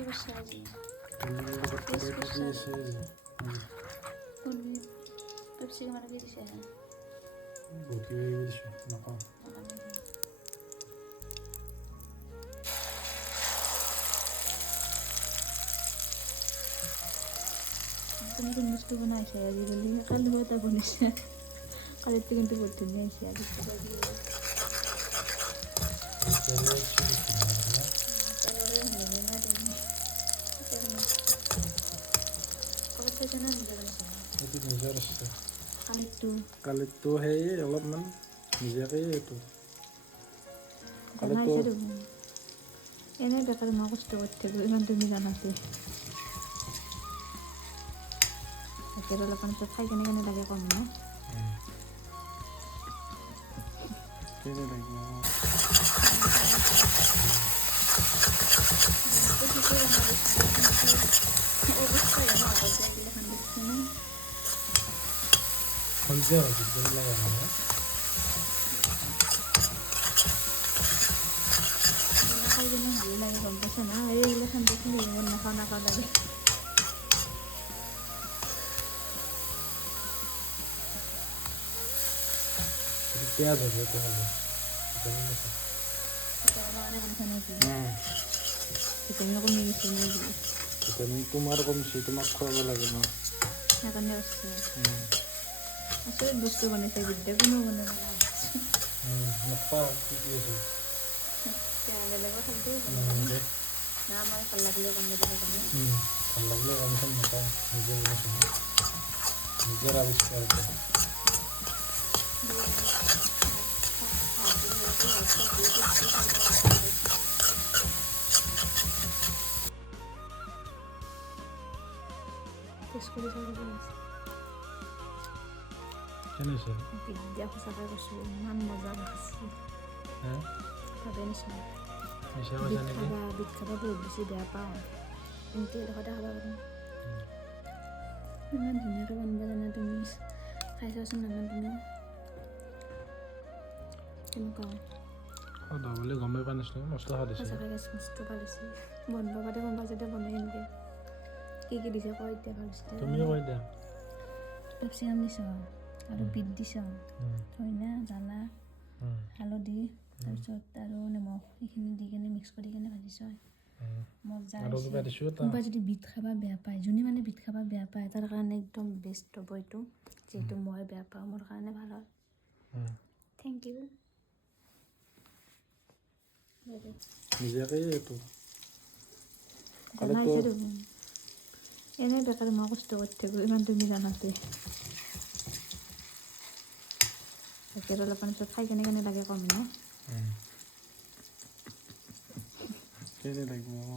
করছে আজি পেপসি মানে কি দিছে তুমি কোন বস্তু বনাইছে আজিকালি কালি এটা বনাইছে কালিতে কিন্তু বহুত ধুনীয়া হৈছে আজি কালিতো সেই অলপমান নিজাকে এইটো এনে বেকাৰ মই কষ্ট কৰি থাকোঁ ইমান তুমি জানাতে অলপমান পিছত খাই কেনে কেনে লাগে কম ন খাই কেনে ভালো লাগে গম পাইছে না এইগিলা ঠাণ্ডা খিনি নাখাওঁ নাখাওঁ লাগে পেঁয়াজ হবে তো হবে তোমাৰ কমছি তোমাক খুৱাব লাগে ন সেইকাৰণে আচৰিত বস্তু বনাইছে বিদ্যা কোনো বনাব আমাৰ ভাল লাগিলে কম ভাল লাগিলে কমচোন নাপাওঁ নিজে বনাইছোঁ নিজৰ আৱিষ্কাৰ কেনেছে বিদ্যা সঁচাকৈ কৈছোঁ ইমান মজা দেখাইছে ভাবে নিচিনা বিট খাব বহুত বেছি বেয়া পাওঁ কিন্তু এডোখৰতে খাব পাৰিম ইমান ধুনীয়াকৈ বনাব জানা তুমি খাই চাওঁচোন নামান তুমি কেনেকুৱা বুলি গমেই পোৱা নাছিলোঁ মছলা খোৱা দিছে সঁচাকৈ মস্তু ভাল হৈছে বন্ধ পাতে গম পাইছে এতিয়া বনাই এনেকৈ কি দিছে কয় এতিয়া ভাল হৈছে তুমিও কৈ দিয়া কেপচিকাম দিছ আৰু বিট দিছ ধনিয়া জ্বালা হালধি তাৰপিছত আৰু নিমখ এইখিনি দি কেনে মিক্স কৰি কেনে ভাজিছ মজা কোনোবাই যদি বিট খাবা বেয়া পায় যোনে মানে বিট খাবা বেয়া পায় তাৰ কাৰণে একদম বেষ্ট হ'ব এইটো যিহেতু মই বেয়া পাওঁ মোৰ কাৰণে ভাল হয় থেংক ইউ নিজাকেই এইটো এনে বেকাৰ মই কষ্ট কৰি থাকোঁ ইমান তুমি জানাতে অলপমান পিছত খাই কেনে কেনে লাগে কম ন কেনে লাগিব